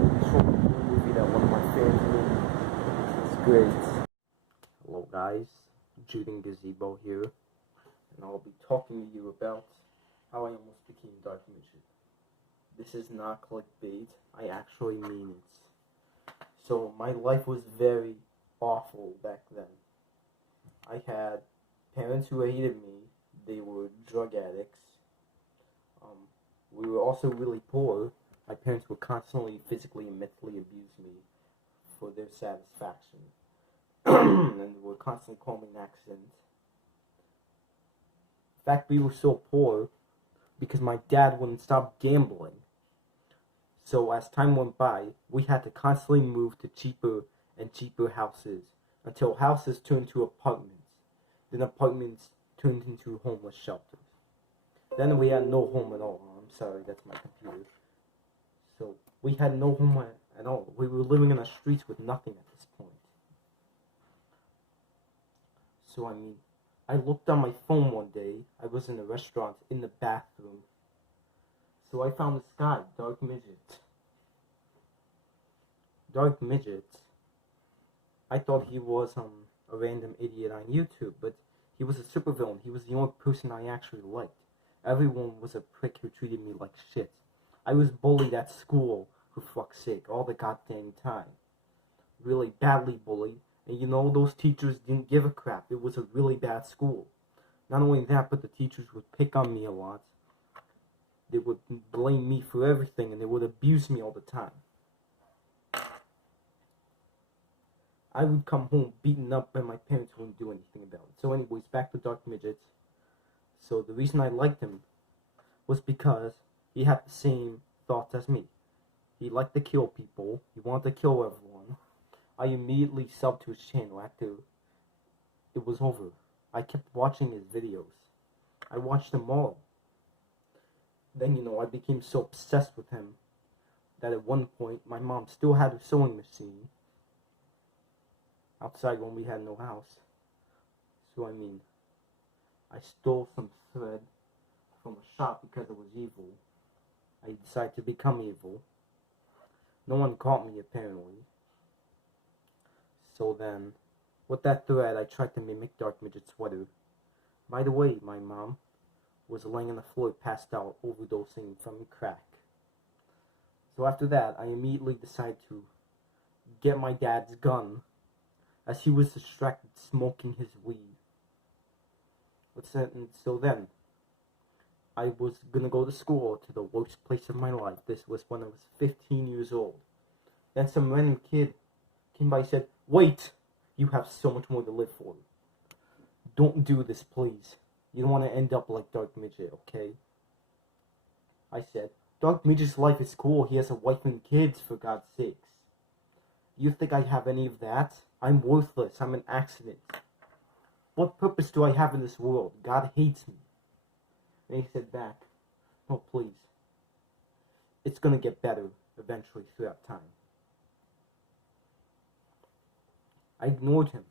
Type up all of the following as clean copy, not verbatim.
short movie that one of my fans made. It's great. Hello guys, Judy Gazebo here, and I'll be talking to you about how I almost became Dark Midget. This is not clickbait, I actually mean it. So my life was very awful back then. I had parents who hated me, they were drug addicts. We were also really poor. My parents would constantly physically and mentally abuse me for their satisfaction. And they would constantly call me an accident. In fact, we were so poor because my dad wouldn't stop gambling. So as time went by, we had to constantly move to cheaper and cheaper houses until houses turned to apartments. Then apartments turned into homeless shelters. Then we had no home at all. I'm sorry, that's my computer. So we had no home at all. We were living in the streets with nothing at this point. So I looked on my phone one day. I was in a restaurant in the bathroom. So I found this guy, Dark Midget. Dark Midget. I thought he was a random idiot on YouTube, but he was a supervillain. He was the only person I actually liked. Everyone was a prick who treated me like shit. I was bullied at school, for fuck's sake, all the goddamn time. Really badly bullied. And you know, those teachers didn't give a crap. It was a really bad school. Not only that, but the teachers would pick on me a lot. They would blame me for everything, and they would abuse me all the time. I would come home beaten up, and my parents wouldn't do anything about it. So anyways, back to Dark Midget. So the reason I liked him was because he had the same thoughts as me. He liked to kill people. He wanted to kill everyone. I immediately subbed to his channel after it was over. I kept watching his videos. I watched them all. Then, I became so obsessed with him that at one point, my mom still had her sewing machine outside when we had no house. So, I stole some thread from a shop because it was evil. I decided to become evil. No one caught me, apparently. So then, with that thread, I tried to mimic Dark Midget's sweater. By the way, my mom was laying on the floor passed out, overdosing from crack. So after that, I immediately decided to get my dad's gun, as he was distracted smoking his weed. So then, I was gonna go to school, to the worst place of my life. This was when I was 15 years old. Then some random kid came by and said, "Wait, you have so much more to live for. Don't do this, please. You don't want to end up like Dark Midget, okay?" I said, "Dark Midget's life is cool. He has a wife and kids, for God's sakes. You think I have any of that? I'm worthless. I'm an accident. What purpose do I have in this world? God hates me." And he said back, "No, please. It's gonna get better eventually throughout time." I ignored him,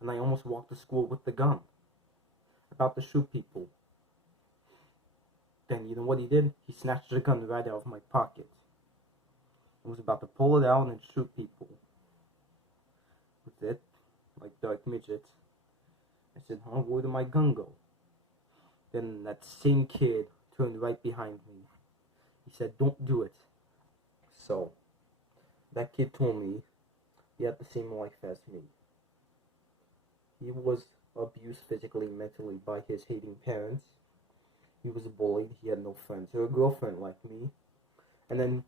and I almost walked to school with the gun, about to shoot people. Then, you know what he did? He snatched the gun right out of my pocket. I was about to pull it out and shoot people with it, like Dark Midget. I said, "Huh, where did my gun go?" Then that same kid turned right behind me. He said, "Don't do it." So, that kid told me he had the same life as me. He was abused physically and mentally by his hating parents. He was bullied. He had no friends or a girlfriend like me. And then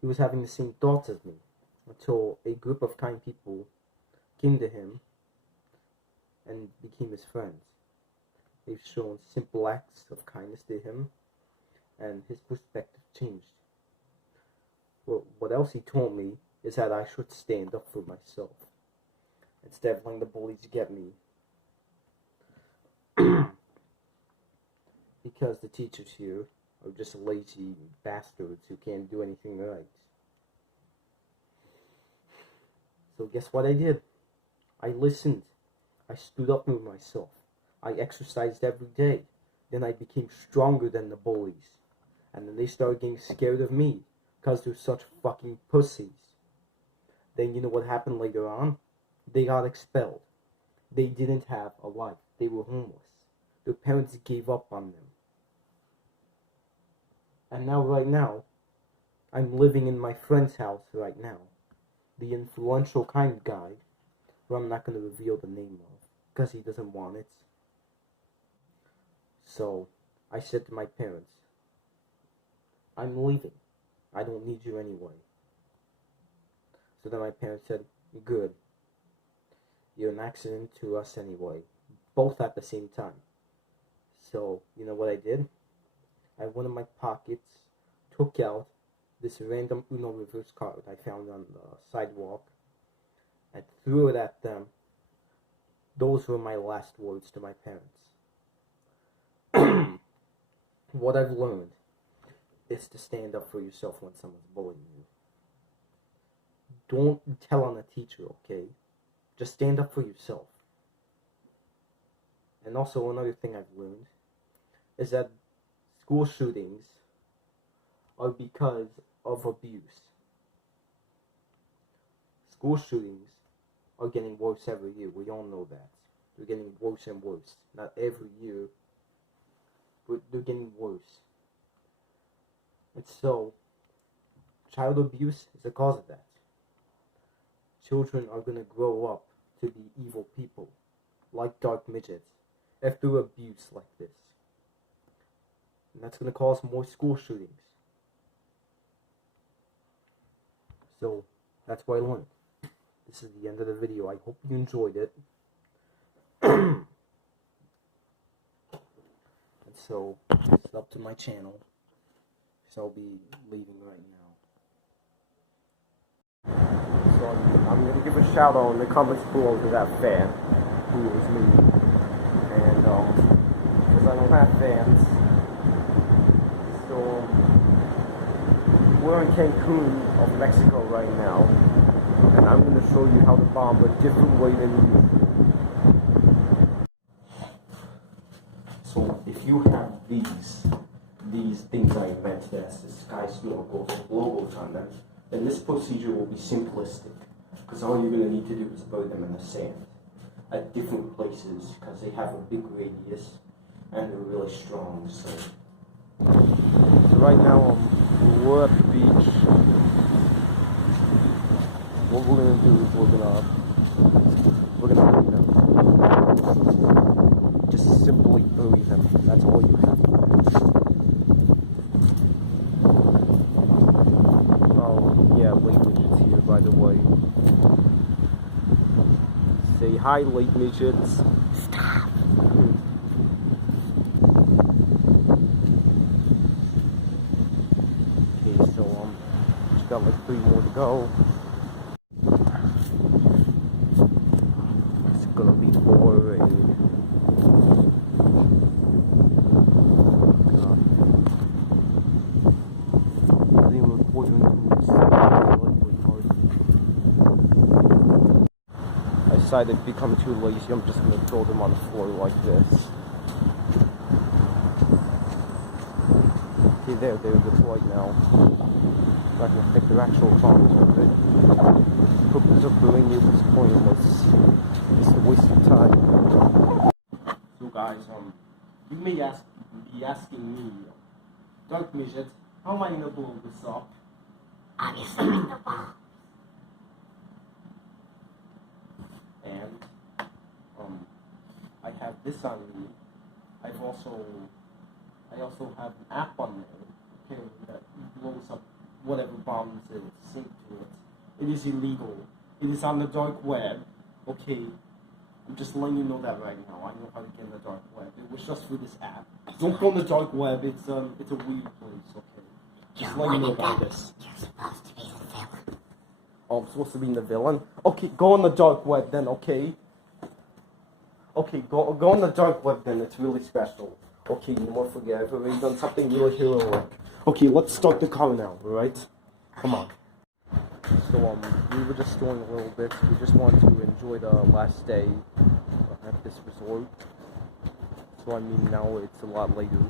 he was having the same thoughts as me until a group of kind people came to him and became his friends. They've shown simple acts of kindness to him, and his perspective changed. Well, what else he told me is that I should stand up for myself instead of letting the bullies get me. Because the teachers here are just lazy bastards who can't do anything right. So guess what I did? I listened. I stood up for myself. I exercised every day. Then I became stronger than the bullies. And then they started getting scared of me. because they're such fucking pussies. Then you know what happened later on? They got expelled. They didn't have a life. They were homeless. Their parents gave up on them. And now, right now, I'm living in my friend's house right now. The influential kind of guy, who I'm not going to reveal the name of, because he doesn't want it. So, I said to my parents, I'm leaving. I don't need you anyway. So then my parents said, good. You're an accident to us anyway. Both at the same time. So, you know what I did? I went in my pockets, took out this random Uno reverse card I found on the sidewalk, and threw it at them. Those were my last words to my parents. What I've learned is to stand up for yourself when someone's bullying you. Don't tell on a teacher, okay? Just stand up for yourself. And also another thing I've learned is that school shootings are because of abuse. School shootings are getting worse every year. We all know that. They're getting worse and worse. Not every year, but they're getting worse. And so, child abuse is the cause of that. Children are going to grow up to be evil people, like dark midgets, if they're abused like this. And that's going to cause more school shootings. So, that's what I learned. This is the end of the video. I hope you enjoyed it. And so, it's up to my channel. So I'll be leaving right now. So I'm going to give a shout out in the comments below to that fan who was me. And, because I don't have fans. So, we're in Cancun of Mexico right now. And I'm going to show you how to bomb a different way than usual. So, if you have these things I invented as the sky logos on them, then this procedure will be simplistic. Because all you're going to need to do is bury them in the sand at different places, because they have a big radius and they're really strong. So right now we're at the beach. What we're going to do is we're going to bury them. Just simply bury them. That's all you have to do. Yeah, late midgets here, by the way. Say hi, late midgets. Stop. Okay, so just got like 3 more to go. It's gonna be boring. I decided to become too lazy. I'm just gonna throw them on the floor like this. Okay, they're deployed now. I'm not gonna think they're actual bombs, are they? The purpose of doing it is pointless. It's a waste of time. So guys, you may be asking me, Dark Midget, how am I gonna blow this up? Obviously with the bomb. And I have this on me. I also have an app on there, okay, that blows up whatever bombs that sink to it. It is illegal. It is on the dark web. Okay, I'm just letting you know that right now. I know how to get in the dark web. It was just for this app. Don't go on the dark web. It's a weird place. Okay, just let you know about this. You're supposed to be the villain. Oh, I'm supposed to be in the villain? Okay, go on the dark web then, okay? Okay, go on the dark web then, it's really special. Okay, you know what, forget it. I've already done something really heroic. Okay, let's start the car now, alright? Come on. So, we were just doing a little bit. We just wanted to enjoy the last day at this resort. So, I mean, now it's a lot later.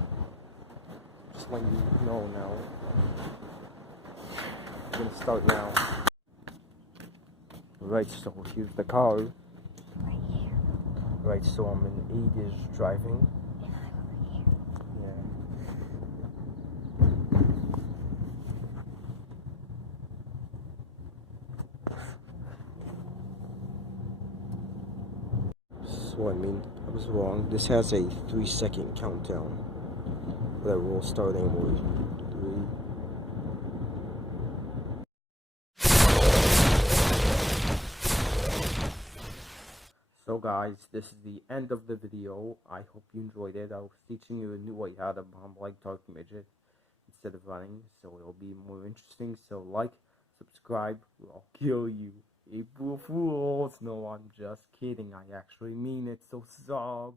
Just letting you know now. gonna start now. Right, so here's the car. Right here. Right, so I'm in Edie's driving. And I'm over here. Yeah. So I was wrong. This has a 3-second countdown. That will start anyway. 3. So guys, this is the end of the video. I hope you enjoyed it. I was teaching you a new way how to bomb like Dark Midget instead of running, so it'll be more interesting. So like, subscribe, or I'll kill you. April Fools! No, I'm just kidding. I actually mean it, so sub.